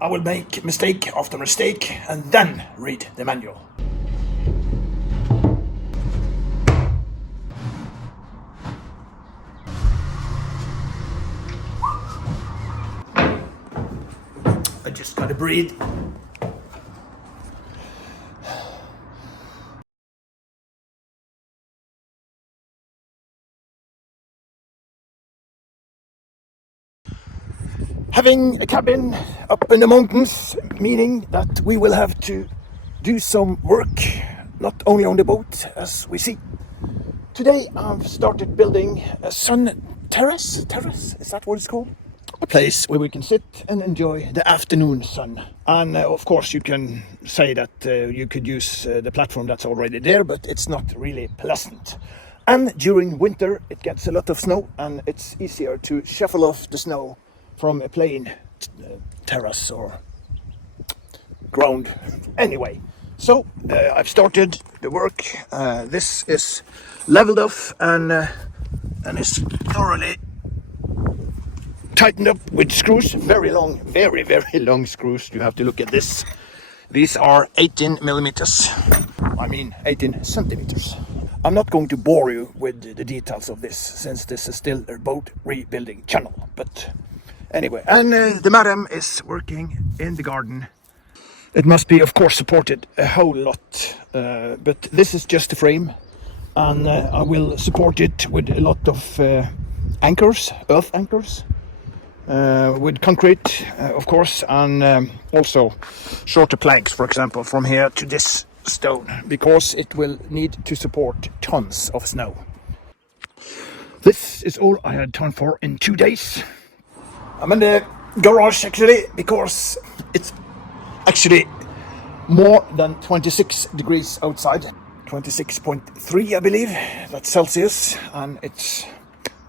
I will make mistake after mistake and then read the manual. I just gotta breathe. Having a cabin up in the mountains, meaning that we will have to do some work, not only on the boat, as we see. Today I've started building a sun terrace. Terrace, is that what it's called? A place where we can sit and enjoy the afternoon sun. And of course you can say that you could use the platform that's already there, but it's not really pleasant. And during winter it gets a lot of snow, and it's easier to shuffle off the snow from a plain terrace or ground. Anyway, so I've started the work. This is leveled off and is thoroughly tightened up with screws. Very long, very long screws. You have to look at this. These are 18 millimeters. I mean 18 centimeters. I'm not going to bore you with the details of this, since this is still a boat rebuilding channel. But anyway, and the madam is working in the garden. It must be, of course, supported a whole lot, but this is just a frame, and I will support it with a lot of anchors, earth anchors, with concrete, of course, and also shorter planks, for example, from here to this stone, because it will need to support tons of snow. This is all I had time for in 2 days. I'm in the garage actually, because it's actually more than 26 degrees outside. 26.3 I believe, that's Celsius, and it's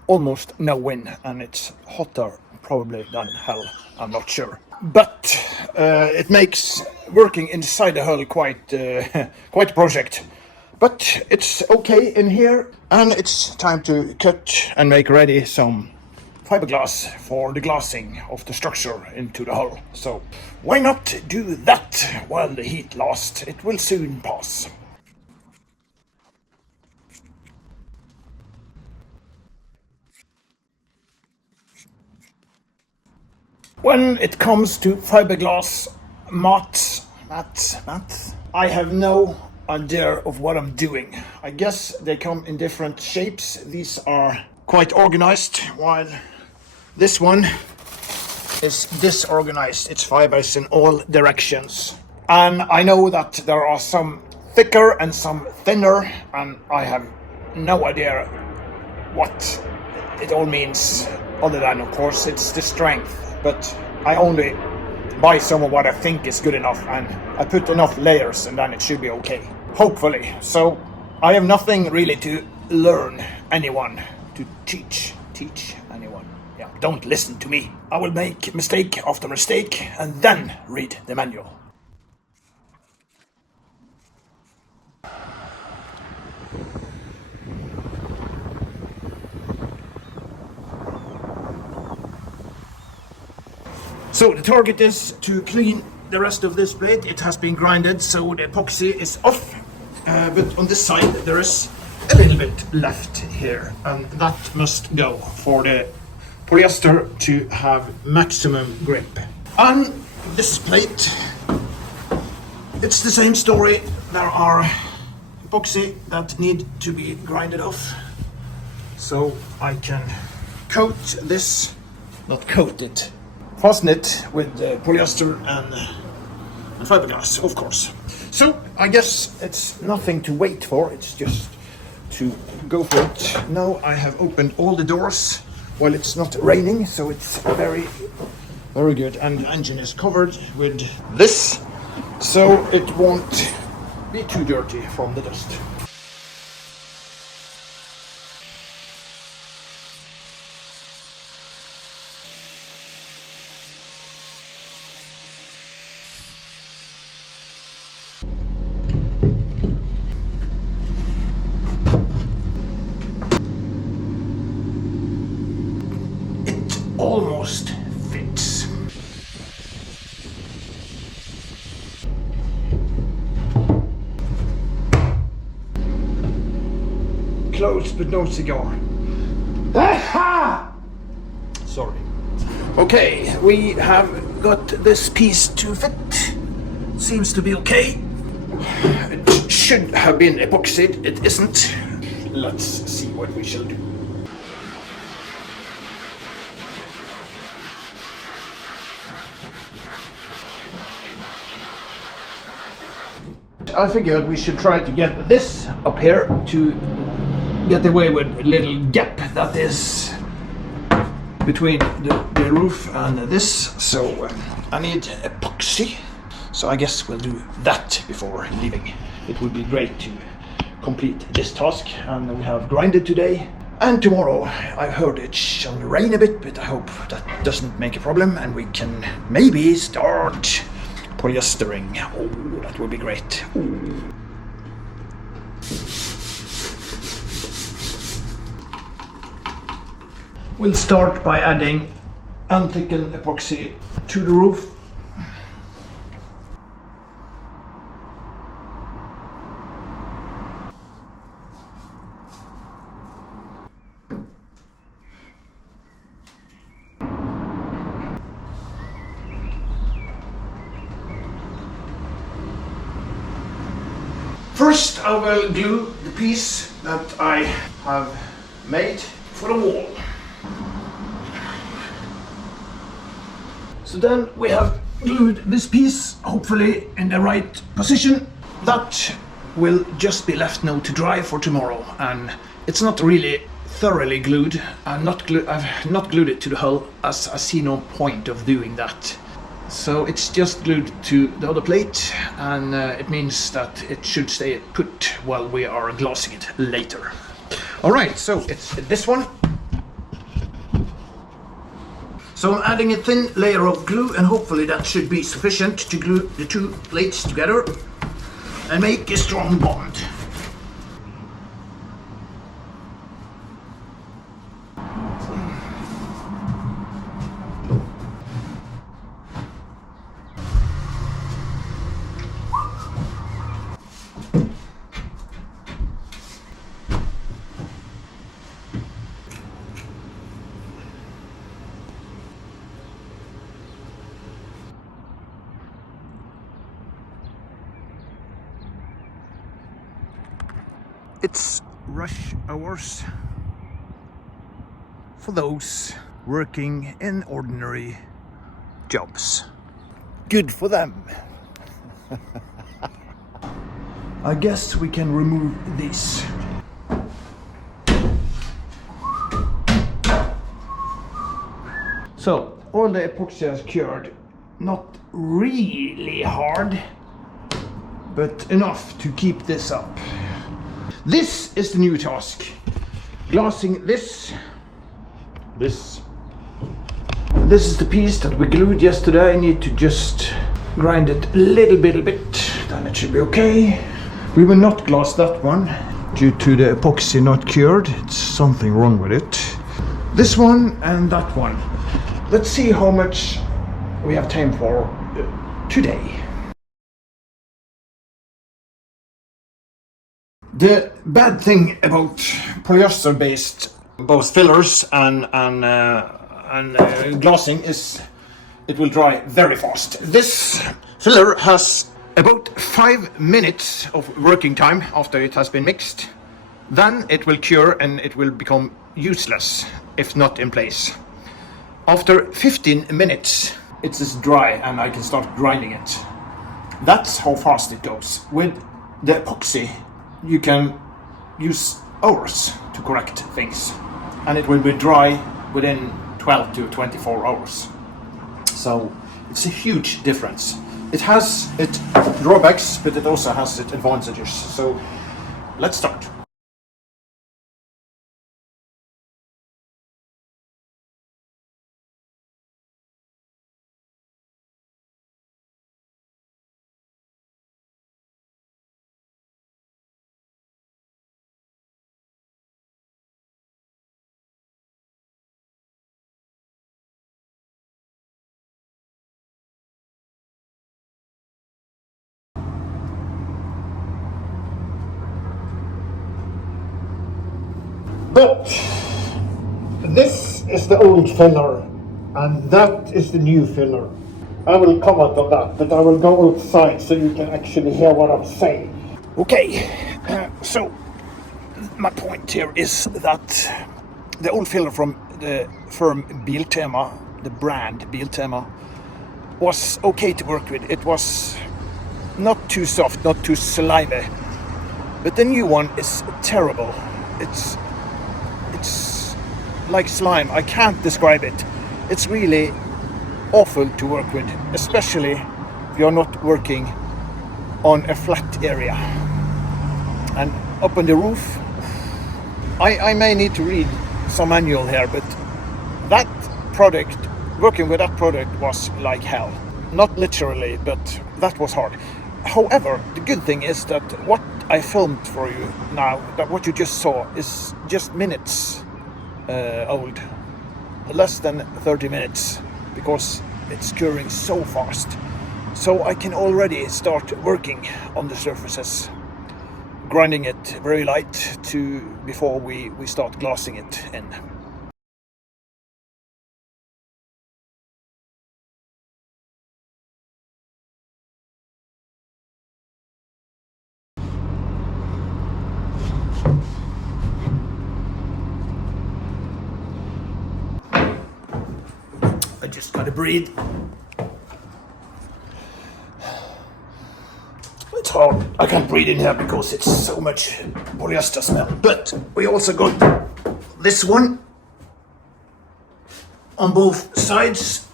almost no wind, and it's hotter probably than hell, I'm not sure. But it makes working inside the hull quite a project. But it's okay in here, and it's time to cut and make ready some fiberglass for the glassing of the structure into the hull. So why not do that while the heat lasts? It will soon pass. When it comes to fiberglass mats, I have no idea of what I'm doing. I guess they come in different shapes. These are quite organized, while this one is disorganized. It's fibers in all directions. And I know that there are some thicker and some thinner, and I have no idea what it all means, other than, of course, it's the strength. But I only buy some of what I think is good enough, and I put enough layers, and then it should be okay. Hopefully. So I have nothing really to learn anyone, to teach anyone. Yeah, don't listen to me. I will make mistake after mistake and then read the manual. So the target is to clean the rest of this blade. It has been grinded, so the epoxy is off. But on this side there is a little bit left here, and that must go for the polyester to have maximum grip. On this plate, it's the same story. There are epoxy that need to be grinded off, so I can coat this, not coat it, fasten it with polyester and fiberglass, of course. So I guess it's nothing to wait for, it's just to go for it. Now I have opened all the doors while it's not raining, so it's very good, and the engine is covered with this, so it won't be too dirty from the dust. Almost fits. close, but no cigar. Aha! Sorry. Okay, we have got this piece to fit. Seems to be okay. It should have been epoxied, it isn't. Let's see what we shall do. I figured we should try to get this up here to get away with a little gap that is between the roof and this. So I need epoxy. So I guess we'll do that before leaving. It would be great to complete this task, and we have grinded today. And tomorrow I heard it shall rain a bit, but I hope that doesn't make a problem and we can maybe start polyestering. Oh, that would be great. Ooh. We'll start by adding unthickened epoxy to the roof. First, I will glue the piece that I have made for the wall. So then we have glued this piece, hopefully in the right position. That will just be left now to dry for tomorrow, and it's not really thoroughly glued. I've not glued it to the hull, as I see no point of doing that. So it's just glued to the other plate, and it means that it should stay put while we are glassing it later. Alright, so it's this one. So I'm adding a thin layer of glue, and hopefully that should be sufficient to glue the two plates together and make a strong bond. It's rush hours for those working in ordinary jobs. Good for them. I guess we can remove these. So all the epoxy has cured, not really hard, but enough to keep this up. This is the new task. Glassing this. This is the piece that we glued yesterday. I need to just grind it a little bit, then it should be okay. We will not glass that one due to the epoxy not cured. It's something wrong with it. This one and that one. Let's see how much we have time for today. The bad thing about polyester-based both fillers and glassing is it will dry very fast. This filler has about 5 minutes of working time after it has been mixed. Then it will cure and it will become useless if not in place. After 15 minutes it is dry and I can start grinding it. That's how fast it goes. With the epoxy you can use hours to correct things, and it will be dry within 12 to 24 hours. So it's a huge difference. It has its drawbacks, but it also has its advantages. So let's start. But this is the old filler, and that is the new filler. I will comment on that, but I will go outside so you can actually hear what I'm saying. Okay, so my point here is that the old filler from the firm Biltema, the brand Biltema, was okay to work with. It was not too soft, not too slimy. But the new one is terrible. It's like slime. I can't describe it. It's really awful to work with, especially if you're not working on a flat area. And up on the roof, I may need to read some manual here, but that product, working with that product was like hell. Not literally, but that was hard. However, the good thing is that what I filmed for you now, that what you just saw, is just minutes old. Less than 30 minutes, because it's curing so fast. So I can already start working on the surfaces, grinding it very light before we start glassing it in. I just gotta breathe. It's hard. I can't breathe in here because it's so much polyester smell. But we also got this one on both sides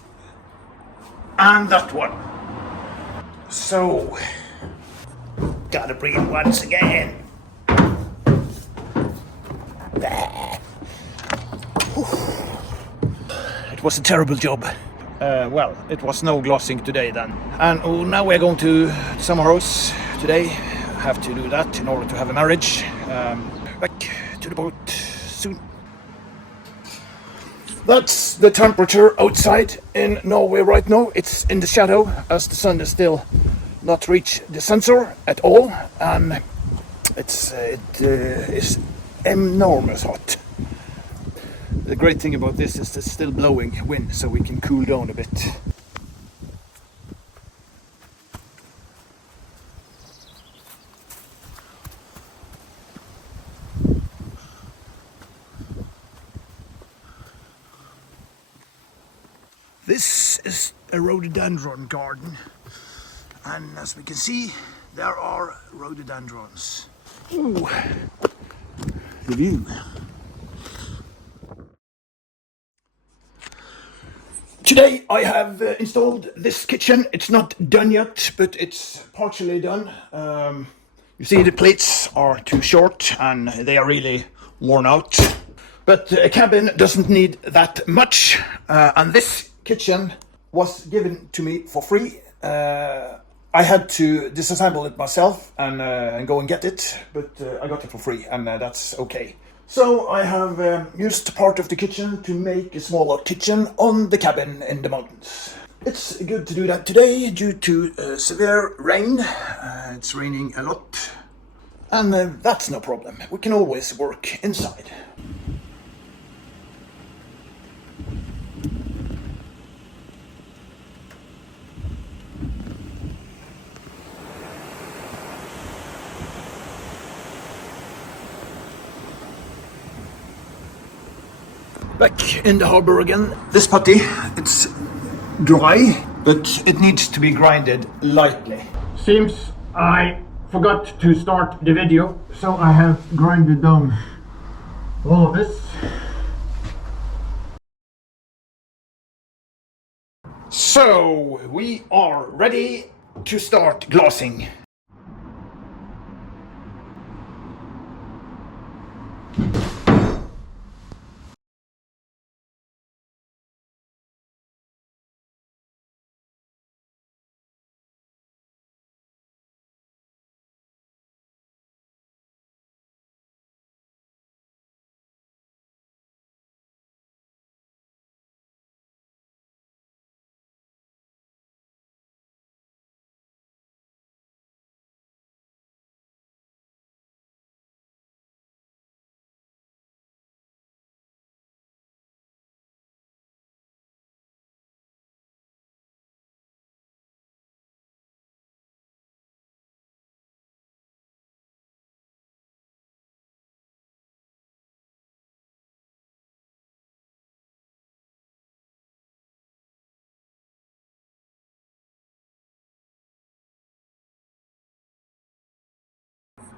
and that one. So, gotta breathe once again. It was a terrible job. Well, it was no glossing today then. And now we're going to summer house today. Have to do that in order to have a marriage. Back to the boat soon. That's the temperature outside in Norway right now. It's in the shadow as the sun is still not reached the sensor at all, and it is enormous hot. The great thing about this is it's still blowing wind, so we can cool down a bit. This is a rhododendron garden, and as we can see, there are rhododendrons. Ooh, the view. Today I have installed this kitchen. It's not done yet, but it's partially done. You see the plates are too short and they are really worn out. But a cabin doesn't need that much, and this kitchen was given to me for free. I had to disassemble it myself and go and get it, but I got it for free, and that's okay. So I have used part of the kitchen to make a smaller kitchen on the cabin in the mountains. It's good to do that today due to severe rain. It's raining a lot, and that's no problem. We can always work inside. Back in the harbor again. This putty, it's dry, but it needs to be grinded lightly. Seems I forgot to start the video, so I have grinded down all of this. So we are ready to start glassing.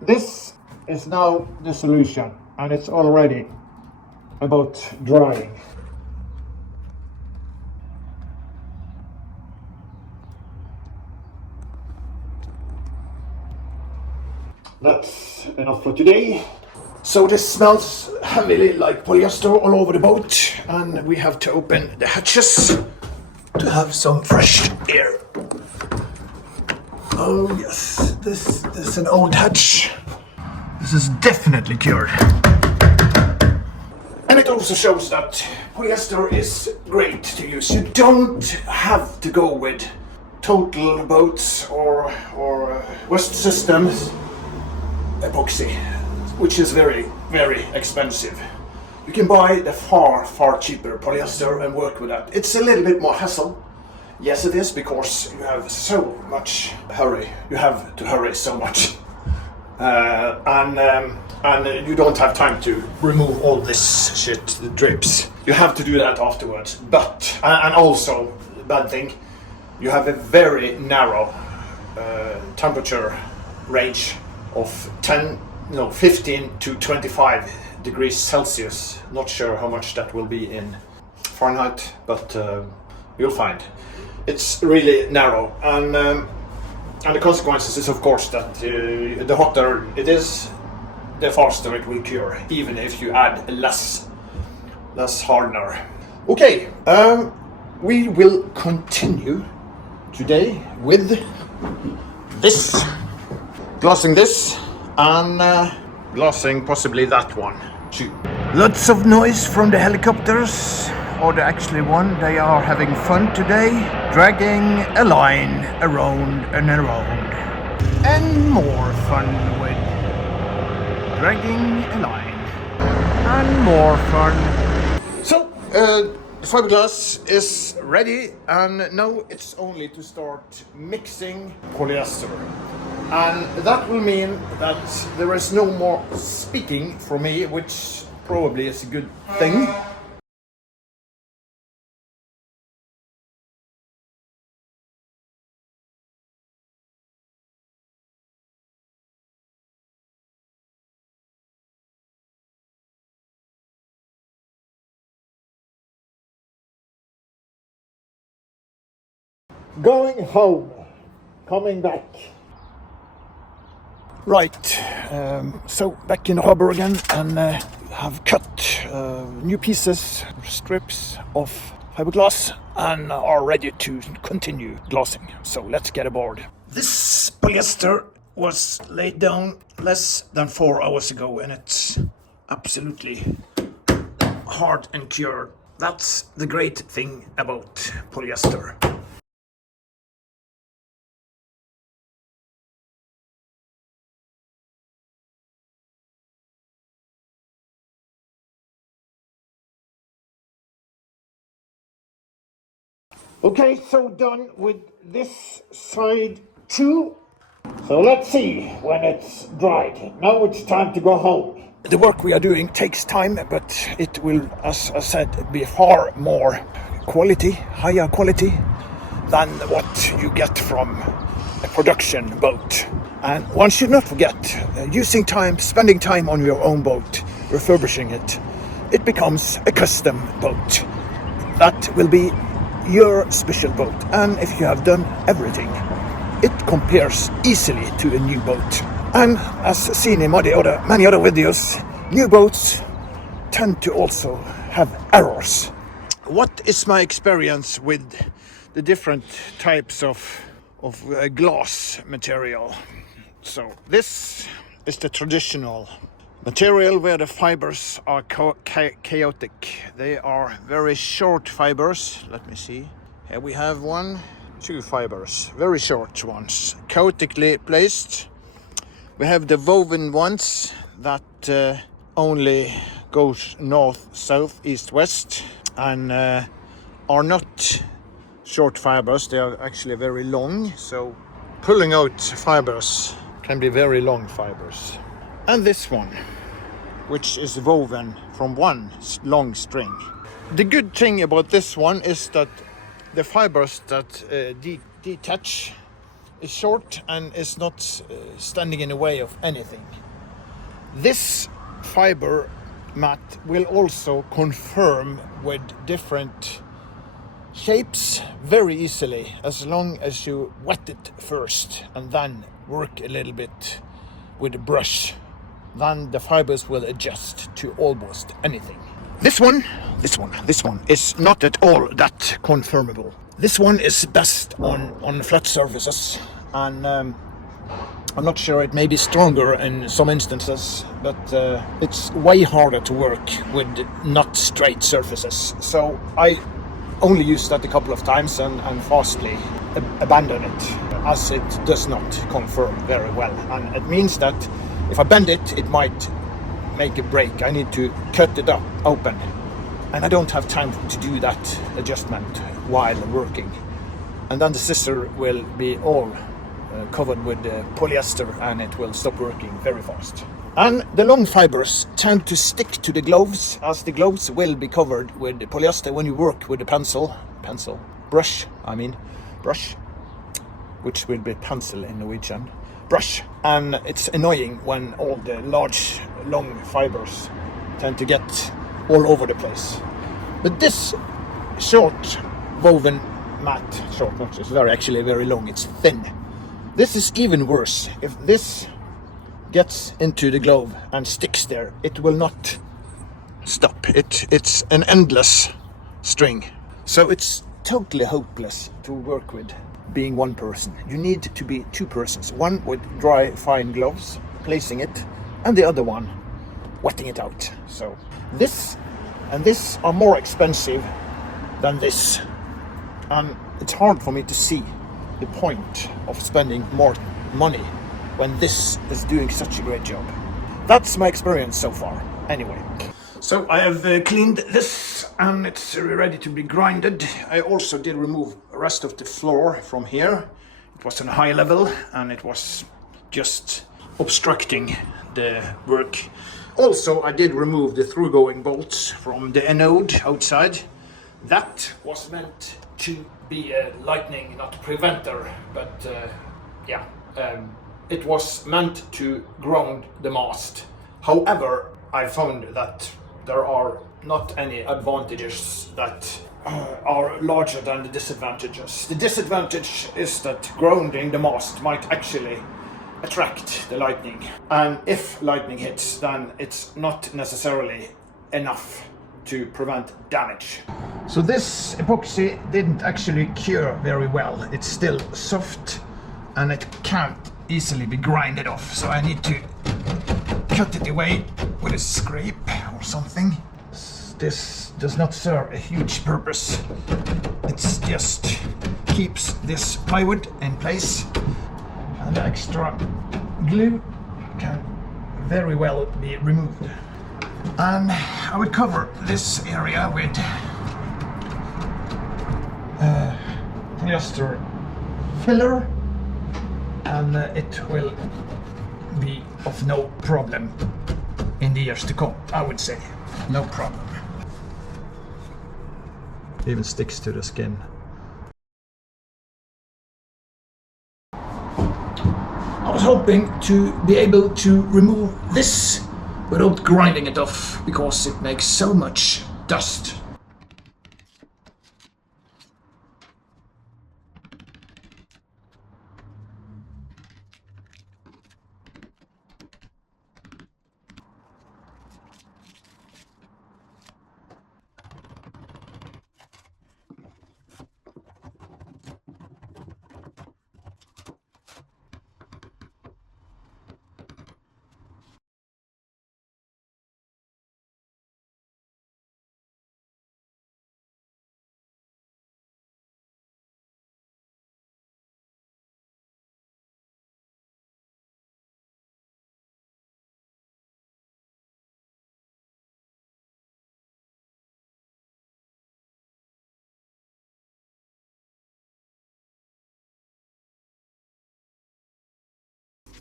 This is now the solution, and it's already about drying. That's enough for today. So this smells heavily like polyester all over the boat, and we have to open the hatches to have some fresh air. Oh yes, this is an old hatch. This is definitely cured. And it also shows that polyester is great to use. You don't have to go with total boats or West Systems epoxy, which is very, very expensive. You can buy the far cheaper polyester and work with that. It's a little bit more hassle. Yes, it is, because you have so much hurry. You have to hurry so much. And you don't have time to remove all this shit, the drips. You have to do that afterwards. But, and also, bad thing, you have a very narrow temperature range of 15 to 25 degrees Celsius. Not sure how much that will be in Fahrenheit, but you'll find. It's really narrow, and the consequences is, of course, that the hotter it is, the faster it will cure, even if you add less hardener. Okay, we will continue today with this, glassing this, and glassing possibly that one too. Lots of noise from the helicopters, or the actually one. They are having fun today, dragging a line around and around. And more fun with dragging a line. And more fun. So, the fiberglass is ready, and now it's only to start mixing polyester. And that will mean that there is no more speaking for me, which probably is a good thing. Going home, coming back. Right, so back in the harbor again, and have cut new pieces, strips of fiberglass, and are ready to continue glassing. So let's get aboard. This polyester was laid down less than 4 hours ago, and it's absolutely hard and cured. That's the great thing about polyester. Okay, so done with this side too. So let's see when it's dried. Now it's time to go home. The work we are doing takes time, but it will, as I said, be far more quality, higher quality, than what you get from a production boat. And one should not forget, using time, spending time on your own boat, refurbishing it, it becomes a custom boat. That will be your special boat, and if you have done everything, it compares easily to a new boat. And as seen in many other videos, new boats tend to also have errors. What is my experience with the different types of glass material? So this is the traditional material where the fibers are chaotic. They are very short fibers. Let me see. Here we have 2 fibers, very short ones, chaotically placed. We have the woven ones that only goes north, south, east, west, and are not short fibers. They are actually very long, so pulling out fibers can be very long fibers. And this one, which is woven from one long string. The good thing about this one is that the fibers that detach is short and is not standing in the way of anything. This fiber mat will also confirm with different shapes very easily, as long as you wet it first and then work a little bit with a brush. Then the fibers will adjust to almost anything. This one is not at all that conformable. This one is best on flat surfaces, and I'm not sure, it may be stronger in some instances, but it's way harder to work with not straight surfaces. So I only used that a couple of times and fastly abandoned it, as it does not confirm very well. And it means that if I bend it, it might make a break. I need to cut it up open, and I don't have time to do that adjustment while working. And then the scissor will be all covered with polyester, and it will stop working very fast. And the long fibers tend to stick to the gloves, as the gloves will be covered with polyester when you work with the brush, which will be pencil in Norwegian, brush. And it's annoying when all the large, long fibers tend to get all over the place. But this short woven mat, it's actually very long, it's thin. This is even worse. If this gets into the glove and sticks there, it will not stop. It's an endless string. So it's totally hopeless to work with being one person. You need to be two persons. One with dry, fine gloves, placing it, and the other one wetting it out. So this and this are more expensive than this. And it's hard for me to see the point of spending more money when this is doing such a great job. That's my experience so far, anyway. So I have cleaned this, and it's ready to be grinded. I also did remove the rest of the floor from here. It was on a high level, and it was just obstructing the work. Also, I did remove the through-going bolts from the anode outside. That was meant to be a lightning, not preventer, but it was meant to ground the mast. However, I found that there are not any advantages that are larger than the disadvantages. The disadvantage is that grounding the mast might actually attract the lightning. And if lightning hits, then it's not necessarily enough to prevent damage. So this epoxy didn't actually cure very well. It's still soft, and it can't easily be grinded off, so I need to cut it away with a scrape or something. This does not serve a huge purpose. It just keeps this plywood in place, and the extra glue can very well be removed. And I would cover this area with polyester filler, and it will be of no problem in the years to come, I would say. No problem. Even sticks to the skin. I was hoping to be able to remove this without grinding it off, because it makes so much dust.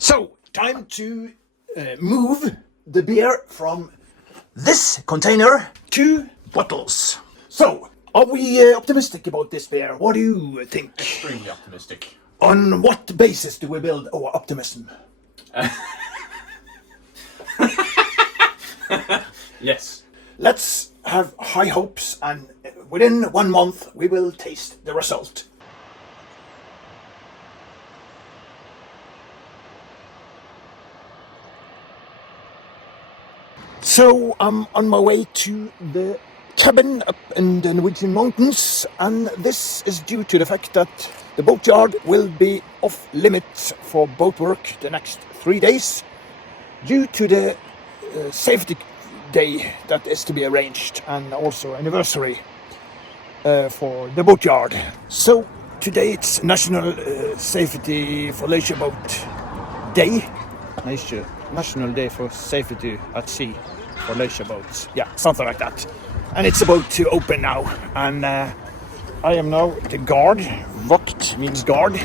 So, time to move the beer from this container to bottles. So, are we optimistic about this beer? What do you think? Extremely optimistic. On what basis do we build our optimism? Yes. Let's have high hopes, and within 1 month we will taste the result. So I'm on my way to the cabin up in the Norwegian mountains, and this is due to the fact that the boatyard will be off limits for boat work the next 3 days due to the safety day that is to be arranged, and also anniversary for the boatyard. So today it's National Safety for Leisure Boat Day. National Day for Safety at Sea for leisure boats. Yeah, something like that. And it's about to open now. And I am now the guard. Vakt means guard.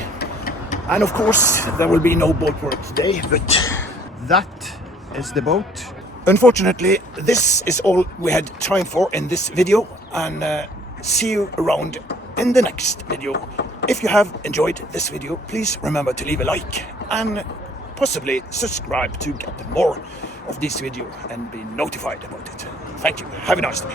And of course there will be no boat work today, but that is the boat. Unfortunately, this is all we had time for in this video, and see you around in the next video. If you have enjoyed this video, please remember to leave a like and possibly subscribe to get more of this video and be notified about it. Thank you. Have a nice day.